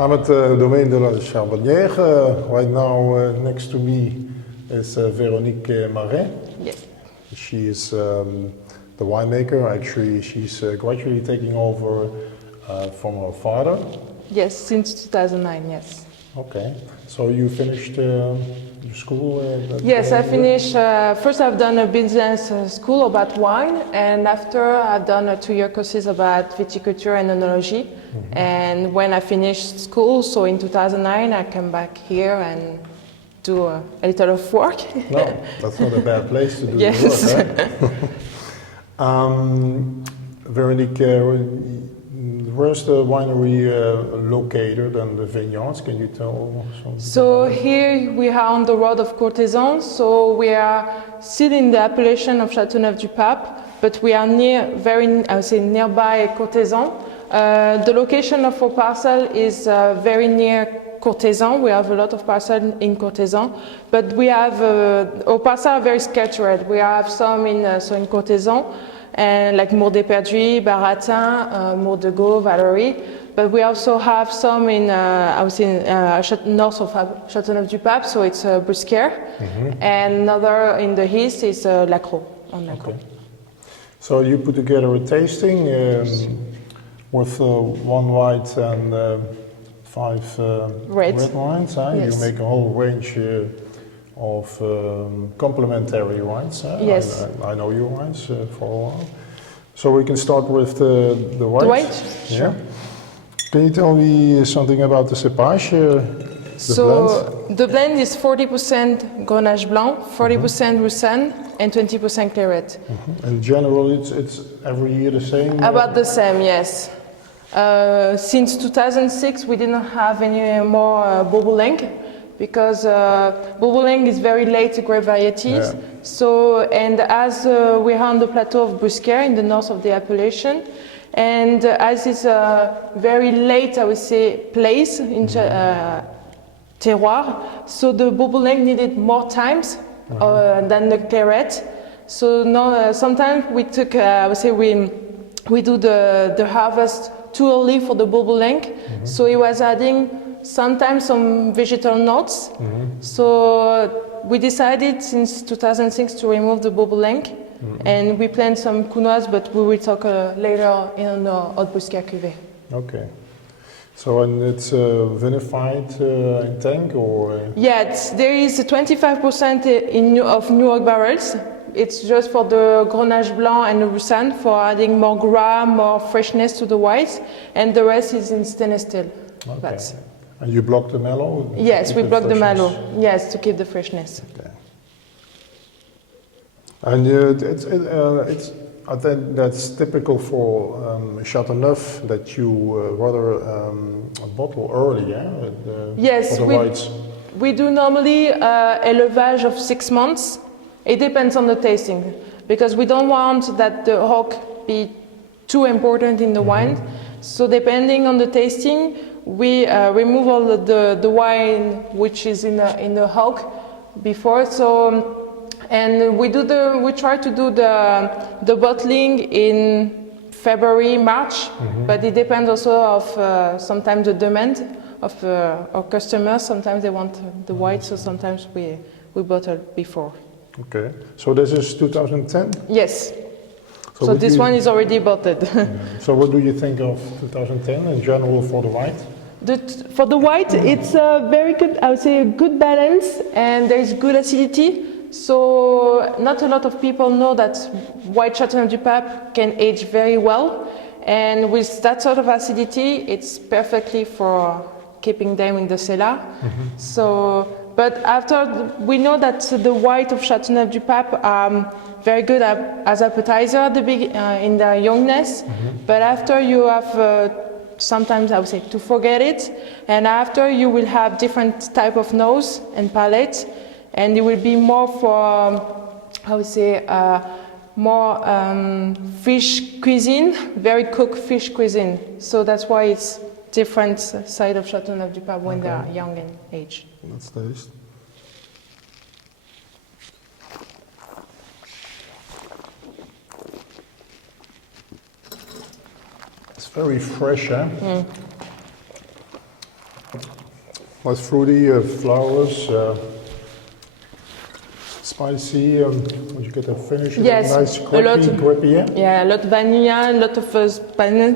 I'm at the Domaine de la Charbonnière. Right now, next to me is Veronique Maret. Yes. She is the winemaker. Actually, she's gradually taking over from her father. Yes, since 2009, yes. Okay. So you finished your school? Yes, I finished. First, I've done a business school about wine, and after, I've done a 2-year courses about viticulture and enology. Mm-hmm. And when I finished school, so in 2009, I came back here and do a little of work. No, that's not a bad place to do yes. the work, huh? Veronique, where's the winery located and the vineyards? Can you tell something? So here we are on the road of Courtezan. So we are still in the appellation of Châteauneuf-du-Pape, but we are nearby Courtezan. The location of our parcel is very near Courtezan. We have a lot of parcels in Courtezan, but we have our parcels are very scattered. We have some in Courtezan, and like Mourre de Perdrix, Baratin, Mourre de Gau, Valerie. But we also have some in north of Châteauneuf-du-Pape, so it's Brusquières, mm-hmm. and another in the east is Lacroix. Okay. So you put together a tasting with 1 white and 5 red wines. Yes. You make a whole range of complementary wines. Yes. I know your wines for a while. So we can start with the white. The white? Sure. Yeah. Can you tell me something about the cepage? Blend? The blend is 40% Grenache Blanc, 40% mm-hmm. Roussanne, and 20% Claret. Mm-hmm. In general, it's every year the same? About the same, yes. Since 2006, we didn't have any more Beaujolais because Beaujolais is very late grape varieties. Yeah. So, and as we are on the plateau of Brusquières in the north of the appellation, and as it's a very late, I would say, place in terroir, so the Beaujolais needed more times than the Claret. So now, sometimes we took, I would say, we do the harvest too early for the Beaujolais, mm-hmm. so it was adding sometimes some vegetal notes. Mm-hmm. So we decided since 2006 to remove the Beaujolais, mm-hmm. and we plant some Counoise, but we will talk later in the Hautes Brusquières Cuvée. Okay. So and it's vinified in tank or? Yeah, there is 25% of new oak barrels. It's just for the Grenache Blanc and the Roussanne for adding more gras, more freshness to the whites, and the rest is in stainless steel. Okay. And you block the mallow? Yes, we block the mallow. Yes, to keep the freshness. Okay. And it's I think that's typical for Châteauneuf that you rather bottle early, yeah? Yes, for the whites. We do normally élevage of 6 months. It depends on the tasting, because we don't want that the oak be too important in the wine. So depending on the tasting, we remove all the wine which is in the oak before. So, and we try to do the bottling in February, March, but it depends also of sometimes the demand of our customers. Sometimes they want the white, so sometimes we bottle before. Okay, so this is 2010? Yes. So this one is already bottled. So what do you think of 2010 in general for the white? For the white, it's a very good, I would say, a good balance, and there is good acidity. So not a lot of people know that white Châteauneuf-du-Pape can age very well, and with that sort of acidity, it's perfectly for keeping them in the cellar. So. But after, we know that the white of Châteauneuf-du-Pape are very good as appetizer at the in the youngness. But after you have, sometimes I would say, to forget it. And after you will have different type of nose and palate. And it will be more for, I would say, more fish cuisine, very cooked fish cuisine. So that's why it's different side of Châteauneuf-du-Pape when they are young in age. Let's taste. It's very fresh, eh? Like fruity, flowers, spicy. Would you get a finish? Yes, Nice grippy, yeah? Yeah, a lot of vanilla, a lot of spice,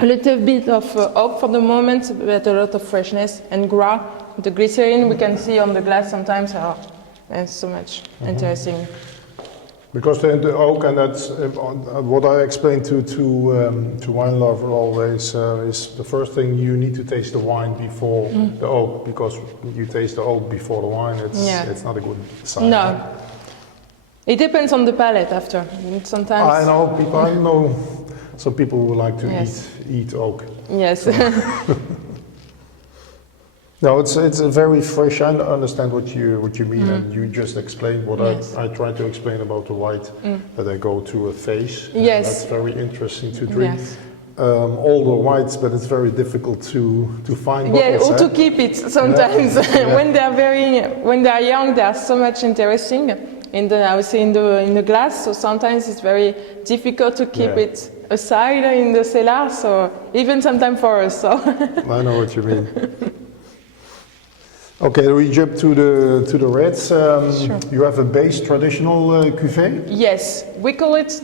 a little bit of oak for the moment, but a lot of freshness and gras. The glycerin we can see on the glass sometimes and so much interesting. Because the oak, and that's what I explain to wine lover always, is the first thing you need to taste the wine before the oak, because you taste the oak before the wine, it's not a good sign. No. It depends on the palate after. Sometimes. I know some people who like to eat oak. Yes. No, it's a very fresh. I understand what you mean, and you just explained what I tried to explain about the white, that they go to a phase. Yes. That's very interesting to drink. Yes. All the whites, but it's very difficult to find. Yeah, bottles, or to keep it sometimes. When they are young, they are so much interesting. I would say in the glass. So sometimes it's very difficult to keep it aside in the cellar. So even sometimes for us. So. I know what you mean. Okay, we jump to the reds. Sure. You have a base traditional cuvée? Yes, we call it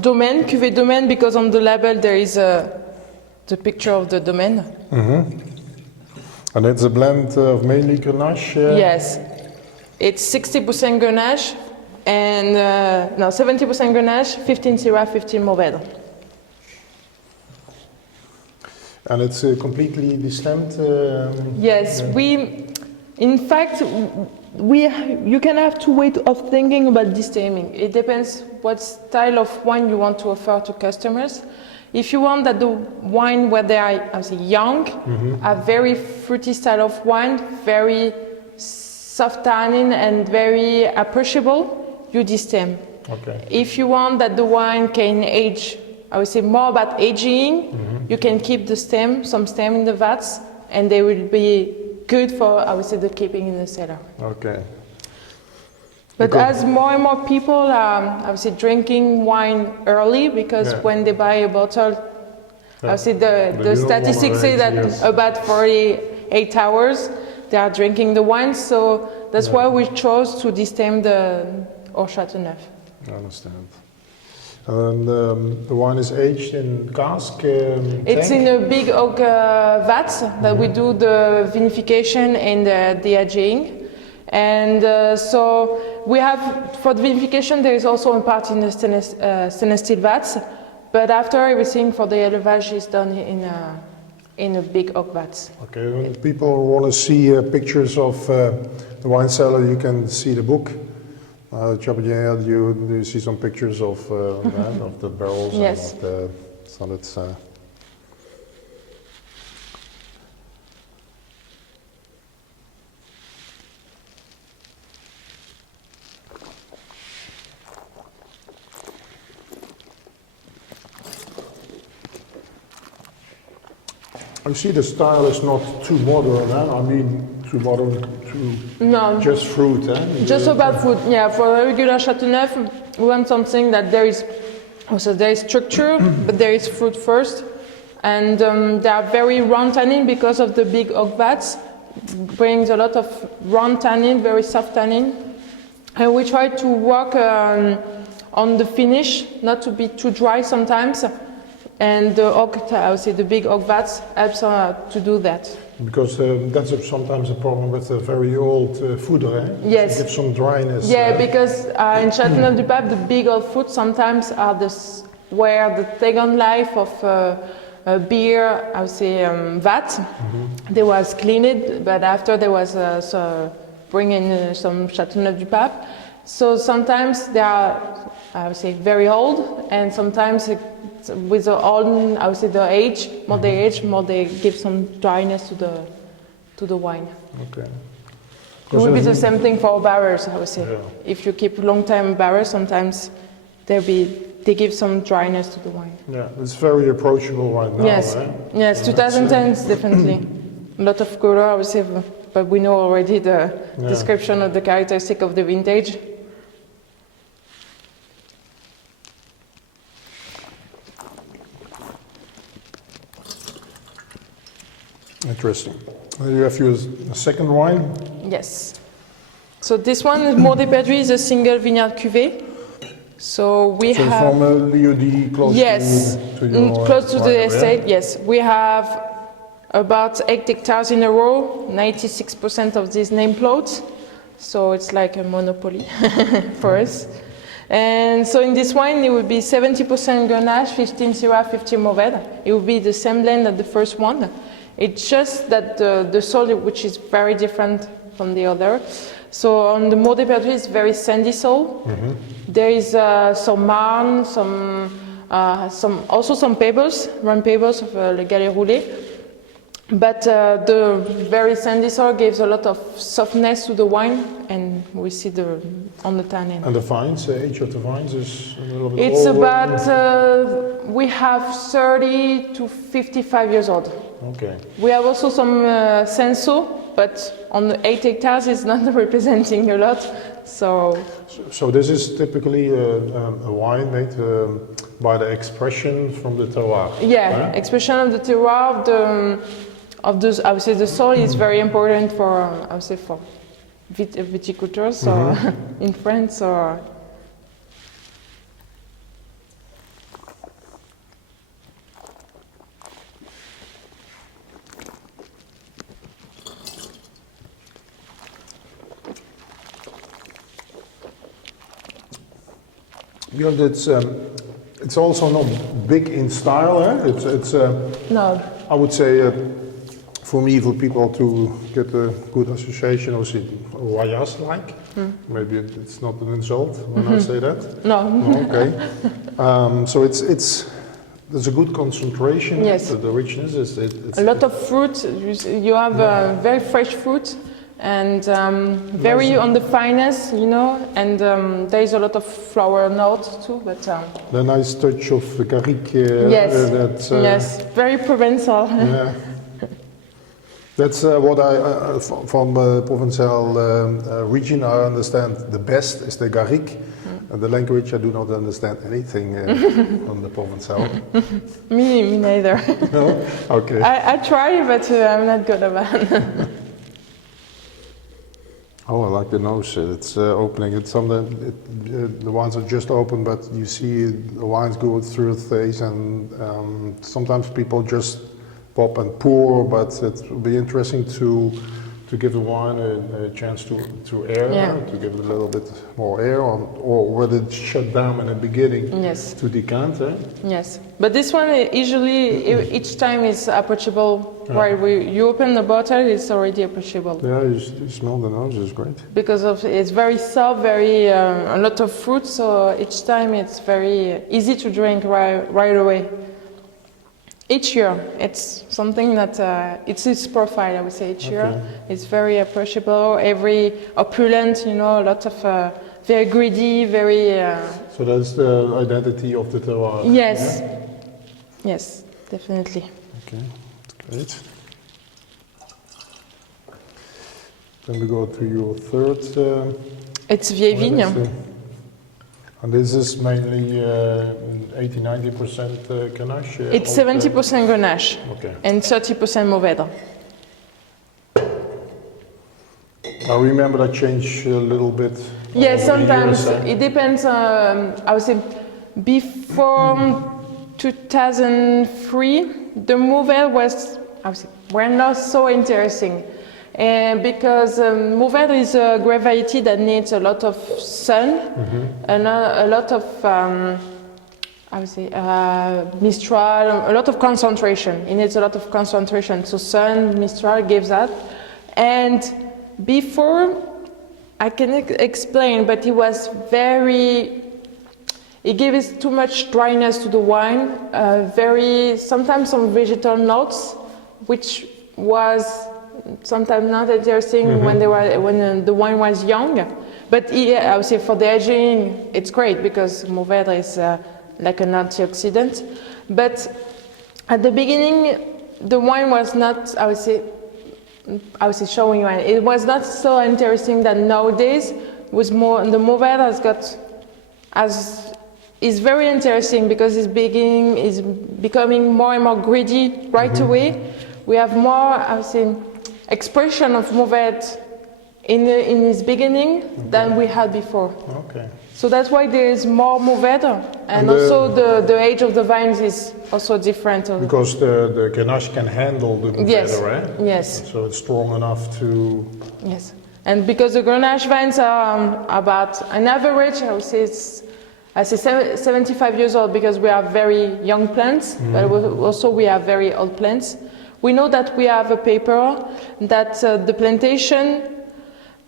Domaine, Cuvée Domaine, because on the label there is the picture of the Domaine. And it's a blend of mainly Grenache? Yes, it's 60% Grenache and 70% Grenache, 15 Syrah, 15 Mourvèdre. And it's completely destemmed? Yes, in fact, you can have two ways of thinking about destemming. It depends what style of wine you want to offer to customers. If you want that the wine where they are, I would say, young, a very fruity style of wine, very soft tannin and very approachable, you destem. Okay. If you want that the wine can age, I would say more about aging, you can keep some stem in the vats, and they will be good for, I would say, the keeping in the cellar. Okay. But as more and more people are, I would say, drinking wine early, because when they buy a bottle, I would say the statistics say that about 48 hours they are drinking the wine, so that's why we chose to destem our Châteauneuf. I understand. And the wine is aged in cask? It's in a big oak vat that we do the vinification and the aging. And so we have, for the vinification, there is also a part in the stainless steel vats, but after everything for the élevage is done in a big oak vat. Okay, when people want to see pictures of the wine cellar, you can see the book. Charbonnière, you see some pictures of the barrels and of the, so that's I see the style is not too modern, I mean too modern, just fruit, Just about fruit, yeah. For a regular Châteauneuf, we want something that there is structure, but there is fruit first. And they are very round tannin because of the big oak vats, brings a lot of round tannin, very soft tannin. And we try to work on the finish, not to be too dry sometimes. And the oak, I would say the big oak vats helps to do that. Because that's sometimes a problem with a very old foeder, eh? Yes. It gives some dryness. Yeah, because in Châteauneuf du Pape, the big old food sometimes are where the second life of a beer, I would say, vat, they was cleaned, but after there was bringing some Châteauneuf du Pape. So sometimes they are, I would say, very old, and sometimes with the old, I would say, the age, more they age, more they give some dryness to the wine. Okay. It will be the same thing for barrels, I would say. Yeah. If you keep long time barrels, sometimes they give some dryness to the wine. Yeah, it's very approachable right now. Yes, Eh? yes, 2010 is definitely a lot of color, I would say, but we know already the description of the characteristic of the vintage. Interesting. You have your second wine. Yes. So this one, Mourre de Perdrix, is a single vineyard cuvée. So we so have... from LUD close yes, to your close to the winery, estate, yes. We have about 8 hectares in a row, 96% of these name plots. So it's like a monopoly for us. And so in this wine, it would be 70% Grenache, 15 Syrah, 15 Mourvèdre. It would be the same blend as the first one. It's just that the soil, which is very different from the other. So on the Mourre de Perdrix, it's very sandy soil. There is some marne, also some pebbles, round pebbles of Le Galets Roulés. But the very sandy soil gives a lot of softness to the wine, and we see on the tannin. And the vines, the age of the vines is a little bit It's older. about, we have 30 to 55 years old. Okay. We have also some senso, but on the 8 hectares it's not representing a lot. So this is typically a wine made by the expression from the terroir. yeah, expression of the terroir of the I would say the soil is very important for I would say for viticultures or in France or. Yeah, it's also not big in style. It's No. I would say for me, for people to get a good association, also Royas like. Maybe it's not an insult when I say that. No. Okay. So there's a good concentration. Yes. The richness is it's a lot of fruit. You have very fresh fruit. And very nice. on the finest, you know, and there is a lot of flower notes too, but... the nice touch of the garrigue. Yes, yes, very Provençal. Yeah. That's what I, from Provençal region, I understand the best is the garrigue. The language, I do not understand anything on the Provençal. Me neither. No? Okay. I try, but I'm not good at that. Oh, I like the nose. It's opening. It's something. The wines are just open, but you see the wines go through the face, and sometimes people just pop and pour. But it will be interesting to give the wine a chance to air, to give it a little bit more air, or whether it's shut down in the beginning. Yes. To decant. Yes, but this one usually each time is approachable. Right, you open the bottle, it's already approachable. Yeah, you smell the nose. It's great. Because of it's very soft, very a lot of fruit, so each time it's very easy to drink right away. Each year, it's something that it's its profile. I would say each year it's very approachable, very opulent. You know, a lot of very greedy, very. So that's the identity of the terroir. Yes, yeah? Yes, definitely. Okay, great. Then we go to your third. It's Vieilles. And this is mainly 80-90% Grenache? It's 70% Grenache and 30% Mourvèdre. I remember that changed a little bit. Yes, sometimes it depends. I would say before 2003, the Mourvèdre was, were not so interesting. Because Mourvèdre is a grape variety that needs a lot of sun and a lot of, Mistral, a lot of concentration. It needs a lot of concentration. So sun, Mistral gives that. And before, I can explain, but it was it gives too much dryness to the wine, sometimes some vegetal notes, which was sometimes not interesting when the wine was young, but I would say for the aging it's great because Mourvèdre is like an antioxidant. But at the beginning, the wine was not, I would say showing wine. It was not so interesting that nowadays with more the Mourvèdre is very interesting because it's becoming more and more greedy right away. We have more, I would say, expression of Mourvèdre in its beginning than we had before. Okay. So that's why there is more Mourvèdre, and also the age of the vines is also different. Because the Grenache can handle the Mourvèdre, Yes. eh? Yes. So it's strong enough to... Yes. And because the Grenache vines are about, an average, I would say 75 years old, because we have very young plants, but also we have very old plants. We know that we have a paper that the plantation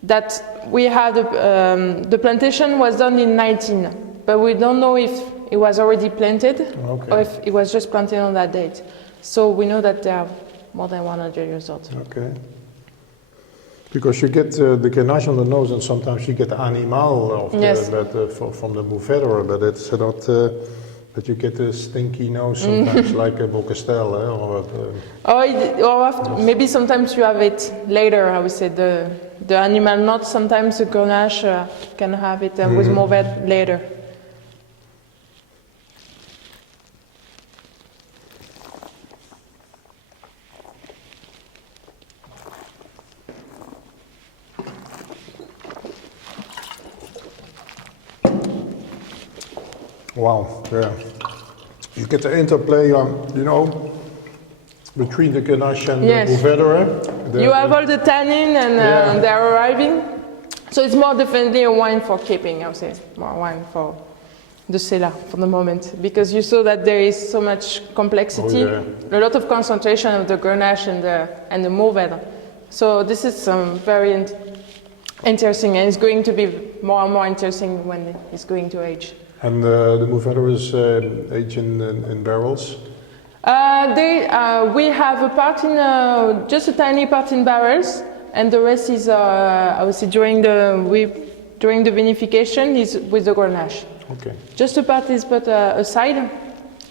that we had, the plantation was done in 19, but we don't know if it was already planted or if it was just planted on that date. So we know that they are more than 100 years old. Okay. Because you get the Grenache on the nose, and sometimes you get the animal of from the Mourvèdre, but it's not. But you get a stinky nose sometimes, like a Beaucastel, or maybe sometimes you have it later. I would say the animal not. Sometimes the Grenache can have it with Mourvèdre later. Wow, yeah. You get the interplay, between the Grenache and the Mourvèdre. You have all the tannin and they're arriving. So it's more definitely a wine for keeping, I would say. More wine for the cellar for the moment. Because you saw that there is so much complexity, a lot of concentration of the Grenache and the Mourvèdre. So this is very interesting, and it's going to be more and more interesting when it's going to age. And the Mourvèdre is aged in barrels? We have a part in, just a tiny part in barrels, and the rest is, I would say, during the vinification is with the Grenache. Okay. Just a part is put aside,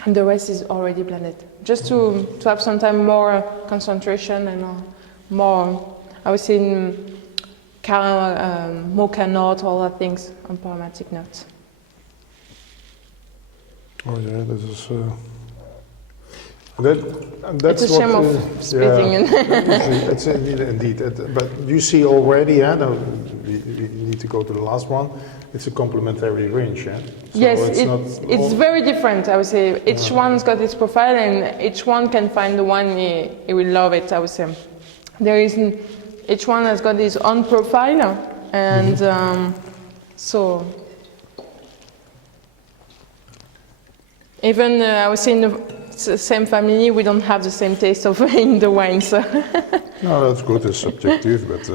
and the rest is already blended. Just to have sometimes more concentration and more, I would say, mocha note, all that things, and aromatic notes. Oh yeah, this is. That's it's a shame of spitting. It's indeed. But you see already, we need to go to the last one. It's a complementary range, yeah. So yes, it's very different. I would say each one's got its profile, and each one can find the one he will love it. I would say each one has got his own profile, and so. Even I would say in the same family, we don't have the same taste of in the wine. So. No, that's good. It's subjective, but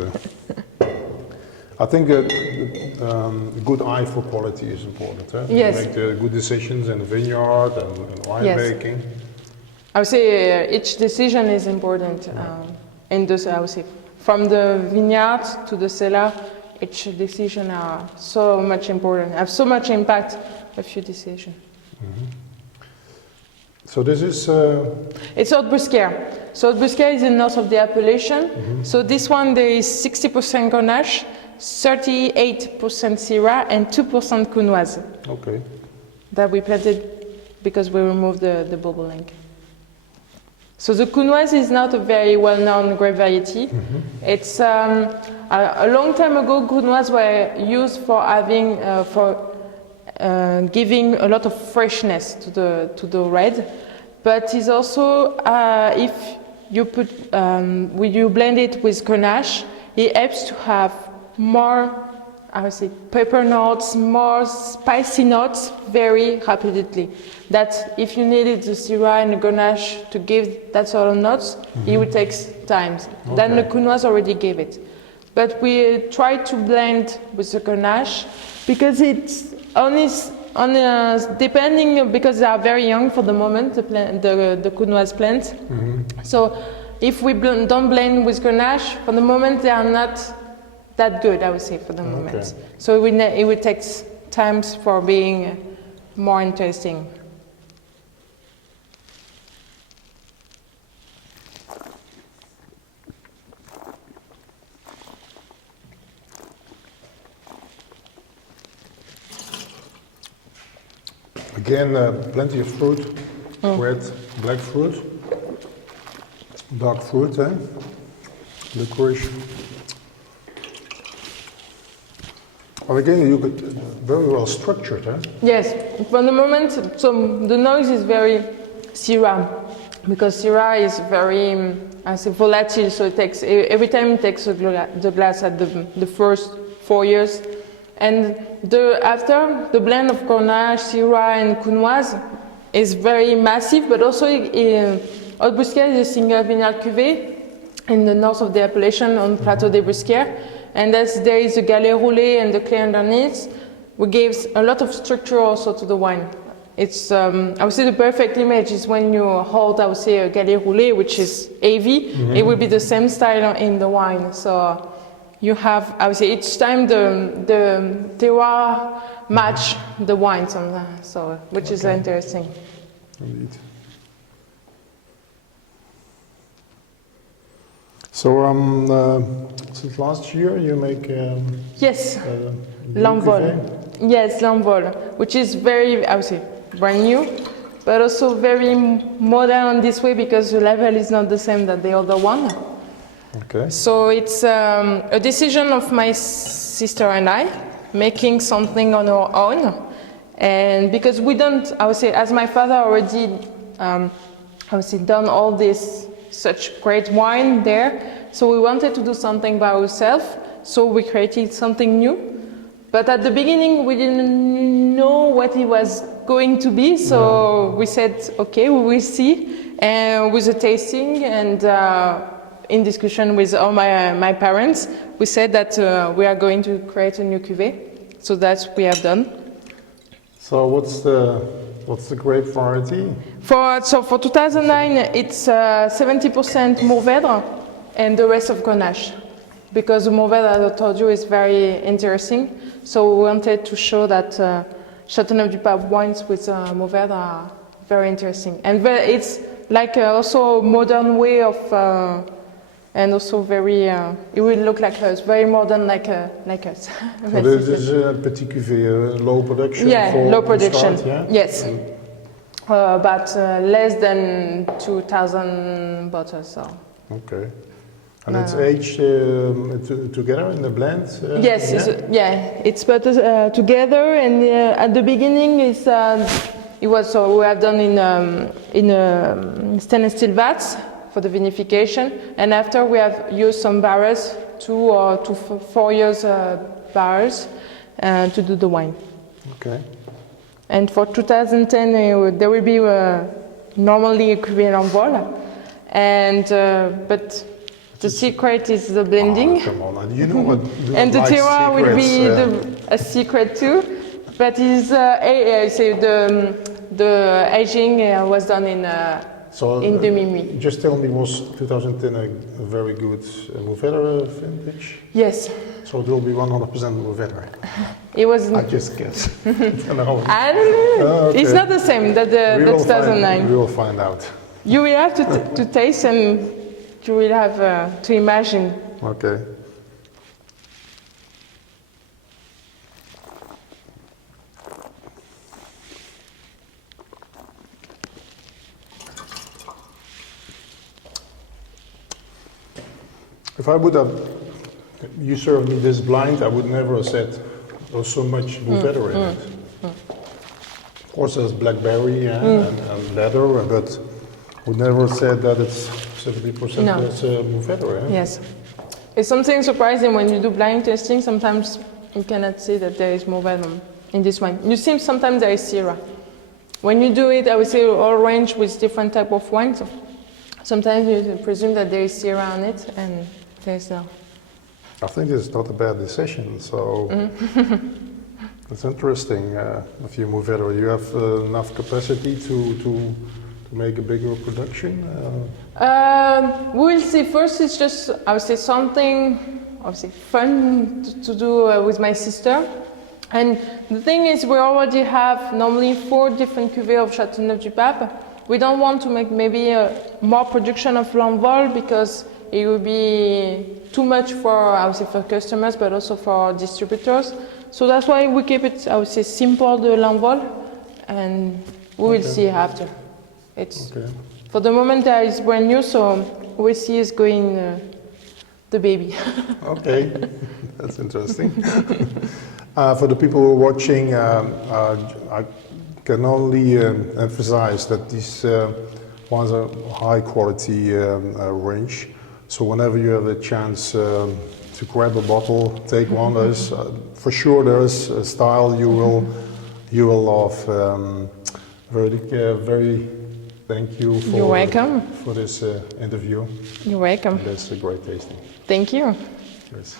I think a good eye for quality is important. Yes. To make the good decisions in the vineyard and winemaking. I would say each decision is important. In this, I would say, from the vineyard to the cellar, each decision are so much important. Have so much impact. A few decisions. So this is... It's Hautes Brusquières. So Hautes Brusquières is in north of the appellation. So this one, there is 60% Grenache, 38% Syrah, and 2% Counoise. Okay. That we planted because we removed the bubbling. So the Counoise is not a very well-known grape variety. It's a long time ago, Counoise were used for having giving a lot of freshness to the red, but it's also if you put when you blend it with Grenache, it helps to have more, I would say, pepper notes, more spicy notes very rapidly. That if you needed the Syrah and the Grenache to give that sort of notes, it would take time. Okay. Then the Counoise already gave it, but we try to blend with the Grenache because it's only depending, because they are very young for the moment, the Counoise plants. So if we don't blend with Grenache, for the moment they are not that good, I would say, for the moment. So it would take time for being more interesting. Again, plenty of fruit, red, black fruit, dark fruit. licorice. Well, again, you got very well structured, huh? Yes, for the moment, so the noise is very Syrah, because Syrah is very, I say, volatile, so it takes, every time it takes the glass at the first 4 years. And after, the blend of Grenache, Syrah and Counoise is very massive, but also Hautes Brusquières is a single vineyard cuvée in the north of the appellation on Plateau des Brusquières. And as there is a galets roulé and the clay underneath, we gave a lot of structure also to the wine. It's, I would say the perfect image is when you hold, I would say, a galet roulé, which is heavy, it will be the same style in the wine. So you have, I would say, each time the terroir match the wine, so which is interesting. Indeed. So since last year you make yes, l'envol. Yes, l'envol, which is very, I would say, brand new, but also very modern this way because the level is not the same that the other one. Okay. So it's a decision of my sister and I making something on our own, and because we don't, I would say, as my father already, I would say, done all this such great wine there, so we wanted to do something by ourselves. So we created something new, but at the beginning we didn't know what it was going to be. So we said, okay, we will see, and with a tasting and in discussion with all my parents, we said that we are going to create a new cuvée. So that's what we have done. So what's the grape variety? For 2009, it's 70% Mourvèdre and the rest of Grenache, because the Mourvèdre, as I told you, is very interesting. So we wanted to show that Châteauneuf-du-Pape wines with Mourvèdre are very interesting, and it's like also a modern way of, and also very, it will look like us, very modern, like us. So this is a petit cuvée, low production. Yeah, low production. Start, yeah? Yes. About less than 2,000 bottles. So. Okay. And it's aged together in the blend? Yes, it's put together, and at the beginning it was so we have done in stainless steel vats for the vinification, and after we have used some barrels, 2 to 4 years barrels to do the wine. Okay. And for 2010 there will be normally a cuvée envol, and but the secret is the blending. Oh, come on, you know what? And the terroir will be a secret too, but is the aging was done in demi-muit. Just tell me, was 2010 a very good Mourvèdre vintage? Yes. So it will be 100% Mourvèdre. It was. I just guess. I don't know. I don't know. Okay. It's not the same that the 2009. We will find out. You will have to taste, and you will have to imagine. Okay. If I would have, you served me this blind, I would never have said there was so much Mourvèdre in it. Of course, there's blackberry and leather, but would never have said that it's 70% less Mourvèdre. Yes. It's something surprising when you do blind tasting. Sometimes you cannot see that there is Mourvèdre in this wine. You see sometimes there is Syrah. When you do it, I would say all range with different type of wines. Sometimes you presume that there is Syrah on it, and there is no. I think it's not a bad decision, so it's interesting. If you Mourvèdre, you have enough capacity to make a bigger production? We'll see. First, it's just, I would say, something obviously fun to do with my sister. And the thing is, we already have normally 4 different cuvées of Châteauneuf-du-Pape. We don't want to make maybe more production of l'envol because it would be too much for, I would say, for customers, but also for distributors. So that's why we keep it, I would say, simple de l'envol, and we will see after. It's for the moment that it's brand new, so we'll see it's going the baby. Okay, that's interesting. For the people who are watching, I can only emphasize that these wines are high quality range. So whenever you have a chance to grab a bottle, take one. There's for sure there's a style you will love. Very thank you for You're welcome for this interview. You're welcome. That's a great tasting. Thank you. Cheers.